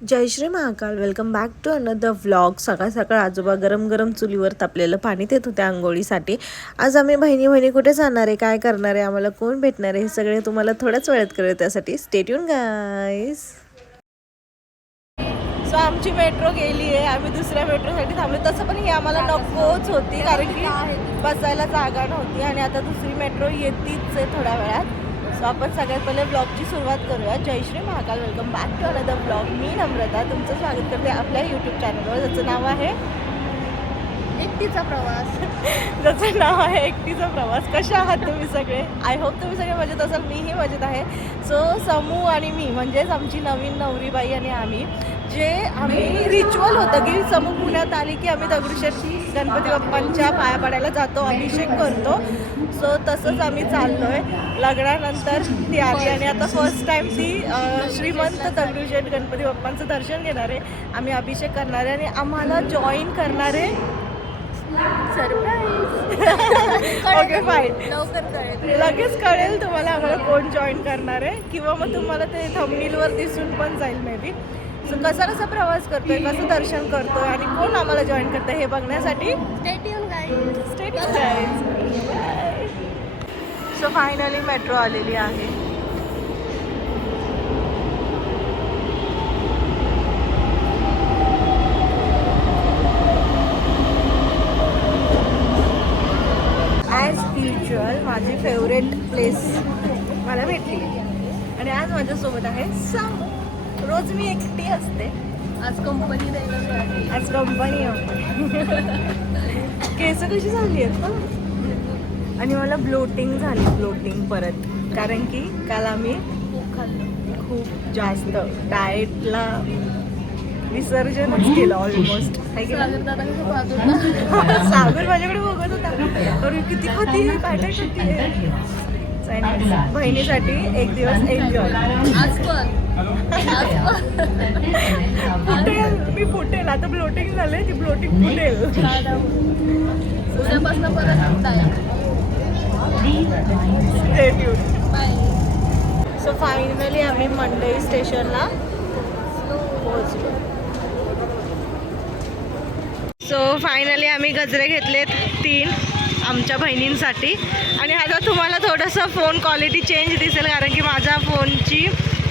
Jai Shri Mahakal. Welcome back to another vlog. सकाळ सकाळ आजोबा गरम गरम चुलीवर तापलेलं पाणी देत होते आंघोळीसाठी. आज आम्ही बहिणी कुठे जाणार आहे, काय करणार आहे, आम्हाला कोण भेटणार आहे, हे सगळे तुम्हाला थोड्याच वेळात कळेल. त्यासाठी स्टे ट्यून गाईस. सो आमची मेट्रो गेली आहे, आम्ही दुसऱ्या मेट्रोसाठी थांबलो. तसं पण ही आम्हाला नकोच होती, कारण की बसायला जागा नव्हती. आणि आता दुसरी मेट्रो येतीच आहे थोड्या वेळात. सो आपण सगळ्यात पहिले ब्लॉगची सुरुवात करूया. जय Shri Mahakal. Welcome back to another blog. मी नम्रता तुमचं स्वागत करते आपल्या यूट्यूब चॅनलवर, ज्याचं नाव आहे एकटीचा प्रवास. ज्याचं नाव आहे एकटीचा प्रवास. कसे आहात तुम्ही सगळे? आय होप तुम्ही सगळे मजेत असाल. मीही मजेत आहे. सो समू आणि मी, म्हणजेच आमची नवीन नवरीबाई आणि आम्ही रिच्युअल होतं की समू पुण्यात आली की आम्ही दगडूशेठ गणपती बाप्पांच्या पाया पडायला जातो, अभिषेक करतो. सो तसंच आम्ही चाललो आहे. लग्नानंतर ती आली आणि आता फर्स्ट टाईम ती श्रीमंत दगडूशेठ गणपती बाप्पांचं दर्शन घेणार आहे. आम्ही अभिषेक करणार आहे आणि आम्हाला जॉईन करणार आहे. सरप्राईज. ओके फाईन, लवकर कळेल. लगेच कळेल तुम्हाला आम्हाला कोण जॉईन करणार आहे, किंवा मग तुम्हाला ते थंबनेलवर दिसून पण जाईल मे बी. सो कसा प्रवास करतोय, कसं दर्शन करतोय आणि कोण आम्हाला जॉईन करतोय हे बघण्यासाठी stay tune guys. Stay tune guys. So finally metro आलेली आहे. ॲज युज्युअल माझी फेवरेट प्लेस मला भेटली आणि आज माझ्यासोबत आहे सामू. रोज मी एकटी असते, आज कंपनी द्यायला. आज कंपनी केस कशी झाली आहेत ना. आणि मला ब्लोटिंग झाली परत, कारण की काल आम्ही खूप खाल्लं. खूप जास्त डाएटला विसर्जनच केलं ऑलमोस्ट. सागर दादा कसं बाजूला. सागर माझ्याकडे बघत होता, अरे किती खाती, काय खाती. बहिणीसाठी एक दिवस एन्जॉय. आज पण फुटेल, मी फुटेल. आता ब्लोटिंग झालंय, ती ब्लोटिंग फुटेल. उद्यापासून परत बाय. सो फायनली आम्ही मंडई स्टेशनला पोहोचलो. सो फायनली आम्ही गजरे घेतलेत 3 आमच्या बहिणींसाठी. आणि आता तुम्हाला थोडंसं फोन क्वालिटी चेंज दिसेल, कारण की माझ्या फोनची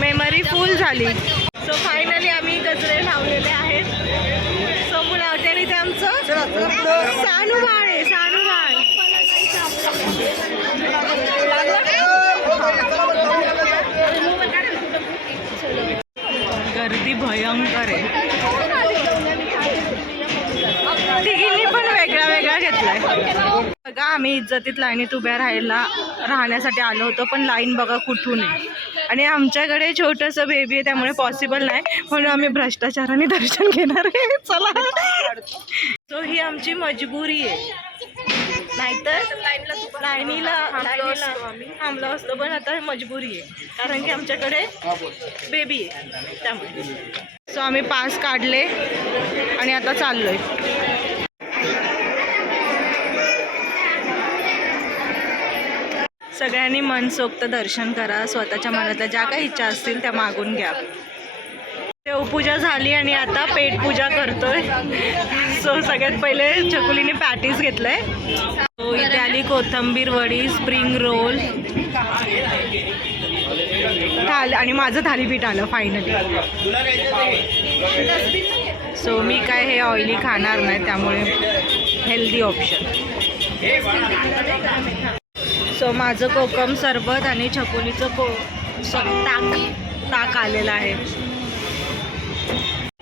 मेमरी फुल झाली. सो फायनली आम्ही गजरे लावलेले आहेत. समोर लावते आणि ते आमचं सानूबाळ आहे. सानूबाळ गर्दी भयंकर आहे. तिघींनी पण वेगळा घेतलाय. बघा, आम्ही इज्जतीत लाईनीत उभ्या राहण्यासाठी आलो होतो, पण लाईन बघा कुठून आहे. आणि आमच्याकडे छोटंसं बेबी आहे, त्यामुळे पॉसिबल नाही, म्हणून आम्ही भ्रष्टाचाराने दर्शन घेणार आहे. चला. सो ही आमची मजबुरी आहे, नाहीतर लाईनीला थांबलो असतो. पण आता मजबुरी आहे, कारण की आमच्याकडे बेबी आहे त्यामुळे. सो आम्ही पास काढले आणि आता चाललोय. सगळ्यांनी मनसोक्त दर्शन करा. स्वतःच्या मनातल्या ज्या काही इच्छा असतील त्या मागून घ्या. देवपूजा झाली आणि आता पेटपूजा करतोय. सो सगळ्यात पहिले चकुलीने पॅटीस घेतलंय. सो इथे आली कोथिंबीर वडी, स्प्रिंग रोल, आणि माझं थालीपीठ आलं फायनली. सो मी काय हे ऑइली खाणार नाही, त्यामुळे हेल्दी ऑप्शन. सो माझं कोकम सरबत आणि छकुलीचं ताक आलेलं आहे.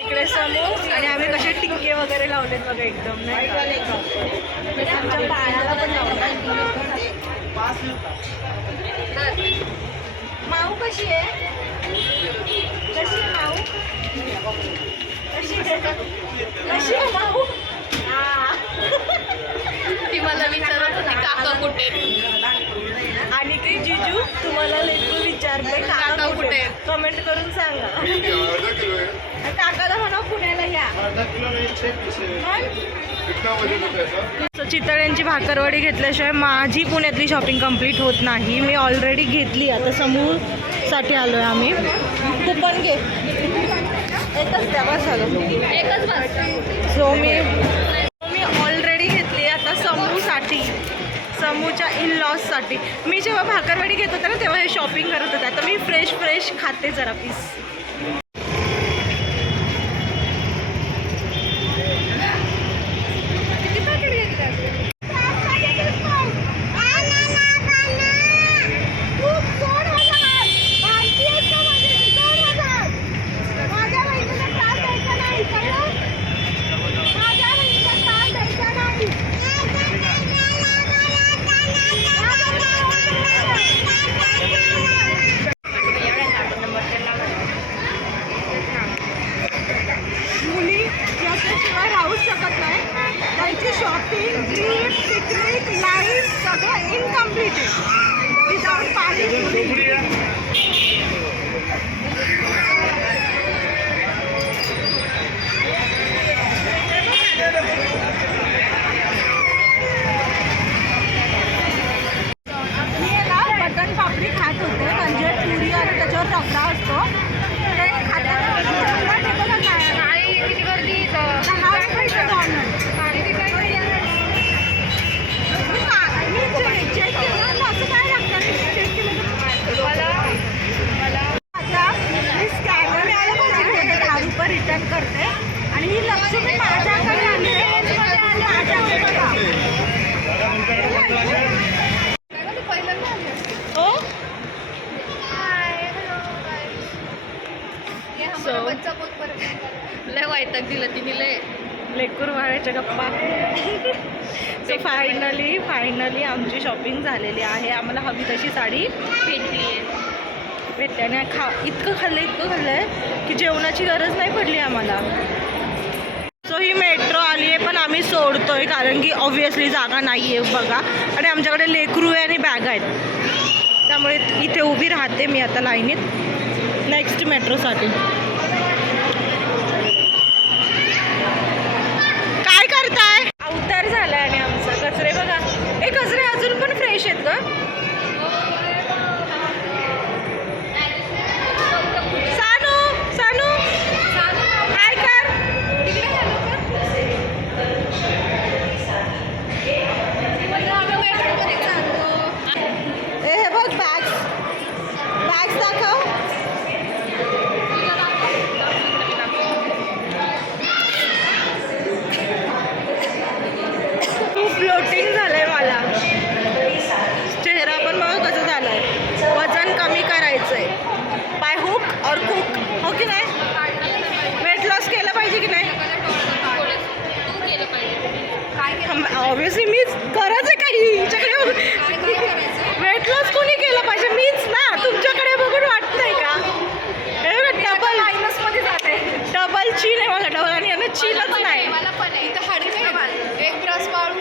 इकडे समोर आणि आम्ही कसे टिक्के वगैरे लावलेत बघा, एकदम नाही. आमच्या पायाला पण लावतात. माऊ कशी आहे? कशी आहे माऊ? कशी आहे माऊ? ती मला विचारत होती काका कुठे. आणि ते जिजू तुम्हाला लेकरू विचारते काका कुठे, कमेंट करून सांगा. काकाला म्हणा पुण्याला या. सो चितळ्यांची भाकरवडी घेतल्याशिवाय माझी पुण्यातली शॉपिंग कंप्लीट होत नाही. मी ऑलरेडी घेतली, आता समूहसाठी आलो आहे आम्ही. कुपन घे. एकच द्या बस झालं. एकच बस. सो मी ऑलरेडी घेतली आता समूसाठी, समूच्या इन लॉससाठी. मी जेव्हा भाकरवडी घेत होते ना तेव्हा हे शॉपिंग करत होते. आता मी फ्रेश खाते जरा पीस. किती पॅकेट घेतले? मुली याच्याशिवाय राहूच शकत नाही. त्यांची शॉपिंग, ट्रिप, पिकनिक, लाईफ सगळं इनकम्प्लीट आहे विदाउट पाणी. मी ना बटन पापडी खात होते, म्हणजे पुरी आणि त्याच्यावर रगडा असतो ते खाताना किती गर्दी चेक केलं असं काय लागतं. चेक केलं मला मी स्कॅनर मिळालं पाहिजे, 10 रुपये रिटर्न करते आणि ही लक्ष्मी माझ्याकडे आली माझ्याकडे बघा. हो लय वाईटक दिलं तिने लय. लेकूर वाळ्याच्या गप्पा. सो फायनली आमची शॉपिंग झालेली आहे. आम्हाला हवी तशी साडी भेटली आहे. भेटल्याने इतकं खाल्लंय की जेवणाची गरज नाही पडली आम्हाला. सो ही मेट्रो आली आहे पण आम्ही सोडतोय कारण की ऑब्व्हियसली जागा नाही आहे बघा. आणि आमच्याकडे लेकरू आहे आणि बॅग आहेत, त्यामुळे इथे उभी राहते मी आता लाईनीत नेक्स्ट मेट्रोसाठी. काय करताय? अवतार झालाय आणि आमचा. कचरे बघा, हे कचरे अजून पण फ्रेश आहेत का? सानू काय कर? हे बघ बॅग्स दाखव. खूप फ्लोटिंग झालंय मला. चेहरा पण बघ कसं झालाय. वजन कमी करायचंय बाय हुक और कुक, हो की नाही? वेट लॉस केलं पाहिजे की नाही? ऑब्व्हियसली मीच गरज आहे काही हिच्याकडे. वेट लॉस कोणी केलं पाहिजे? मीच ना. तुमच्याकडे बघून वाटतंय का? डबल लाईनसमध्ये जाते. डबल चीन आहे मला, डबल. आणि यांना चीनच नाही. मला पण आहे इथं हाडी एक ब्रश पाळून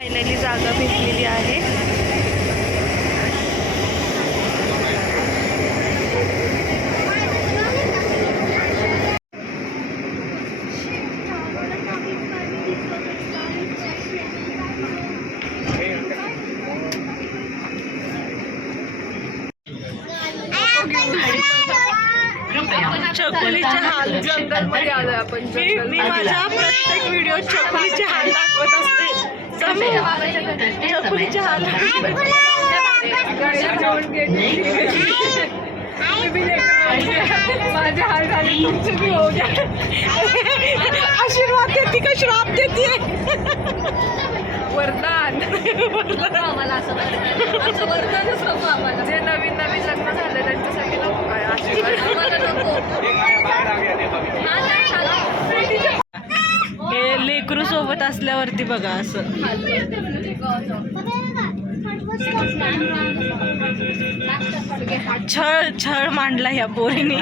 फायनली जागा भेटलेली आहे. चकोलीचे हाल. जंगलमध्ये आलोय आपण. मी माझ्या प्रत्येक व्हिडिओ चकोलीचे हाल दाखवत असते. चकोलीचे हाल. माझे हाल झाले, तुमचे बी हो गया. आशीर्वाद देते का श्राप देते? वरदान. आम्हाला असं वरदानच नको आम्हाला. जे नवीन लग्न झालं त्यांच्यासाठी नको काय आशीर्वाद. आम्हाला नको. हे लेकरू सोबत असल्यावरती बघा असं. छळ मांडला ह्या पोरीने.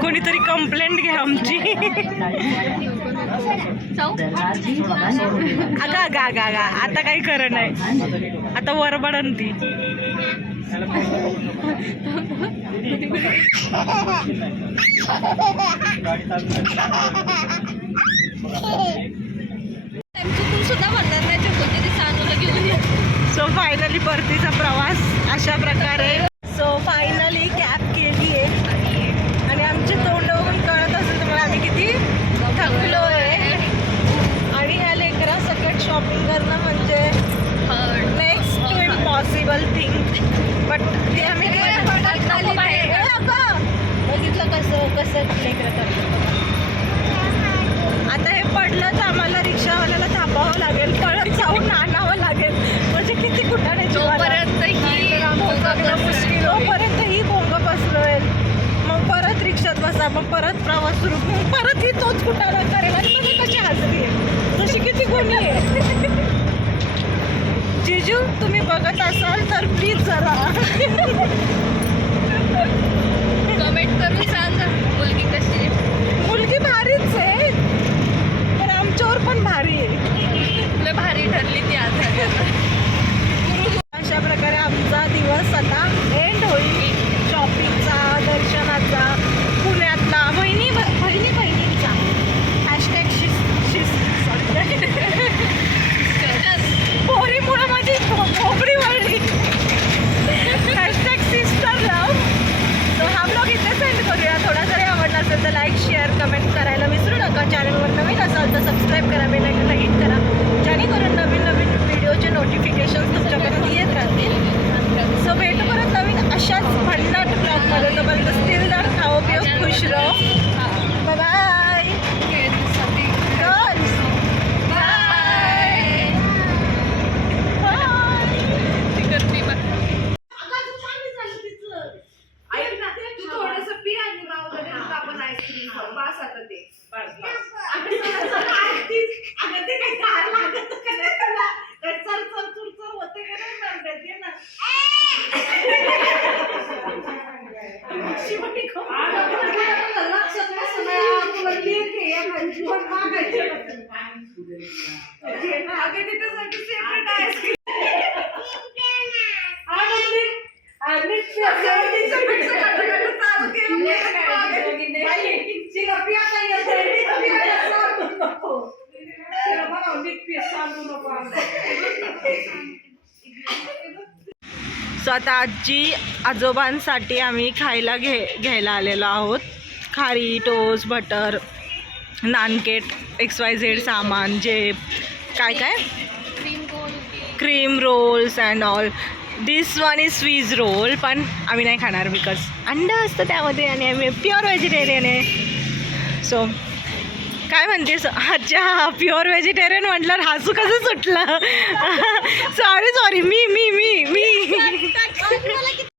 कोणीतरी कंप्लेंट घ्या आमची. अगा गा गा गा. आता काही खरं नाही. आता वरबडन ती. सुद्धा म्हणणार नाही चकोली सानूला घेऊन ये. सो फायनली परतीचा प्रवास अशा प्रकारे. सो फायनली कॅब केली आहे आता हे पडलं तर आम्हाला रिक्षावाल्याला थांबावं लागेल, परत जाऊन आणावं लागेल. म्हणजे किती कुठाने तोपर्यंत ही भोंग बसलोय. मग परत रिक्षात बसा, मग परत प्रवास सुरू, मग परत ही तोच कुठाला करेल. आणि मध्ये कशी हसली आहे, तशी किती गुन्हे आहे. जिजू तुम्ही बघत असाल तर प्लीज जरा कमेंट करून सांगा मुलगी कशी आहे. मुलगी भारीच आहे, पण आमच्यावर पण भारी आहे. तुला भारी ठरली ती आज. अशा प्रकारे आमचा दिवस आता एंड होईल. शॉपिंगचा, दर्शनाचा, पुण्यातला, बहिणींचा हॅशटॅग पोरीमुळं माझी खोबडी वळली. हॅशटॅग सिस्टर लव. तो हा ब्लॉग इथे सेंड करूया. थोडा जरी आवडला असेल तर लाईक, शेअर, कमेंट करायला विसरू नका. चॅनलवर नवीन असाल तर सबस्क्राईब करा, बेल आयकॉनला हिट करा, जेणेकरून नवीन नवीन व्हिडिओचे नोटिफिकेशन्स तुमच्यापर्यंत येत राहतील. सो भेटू परत नवीन अशाच भन्नाट ब्लॉगमध्ये. तोपर्यंत स्टील दर खाओ पिओ खुश रहो. Bye girls. तू थोडस पी आणि आपण आईस्क्रीम खाऊ. बस आता ते सो आता आजी आजोबांसाठी आम्ही खायला घ्यायला आलेलो आहोत. खारी, टोस्ट, बटर, नानकेट, XYZ सामान, जे काय cream rolls and all. This one is Swiss roll, पण आम्ही नाही खाणार बिकॉज अंडा असतं त्यामध्ये आणि आम्ही प्युअर व्हेजिटेरियन आहे. सो काय म्हणतेस अच्छा, प्युअर व्हेजिटेरियन म्हटलं हसू कसं सुटलं. सॉरी मी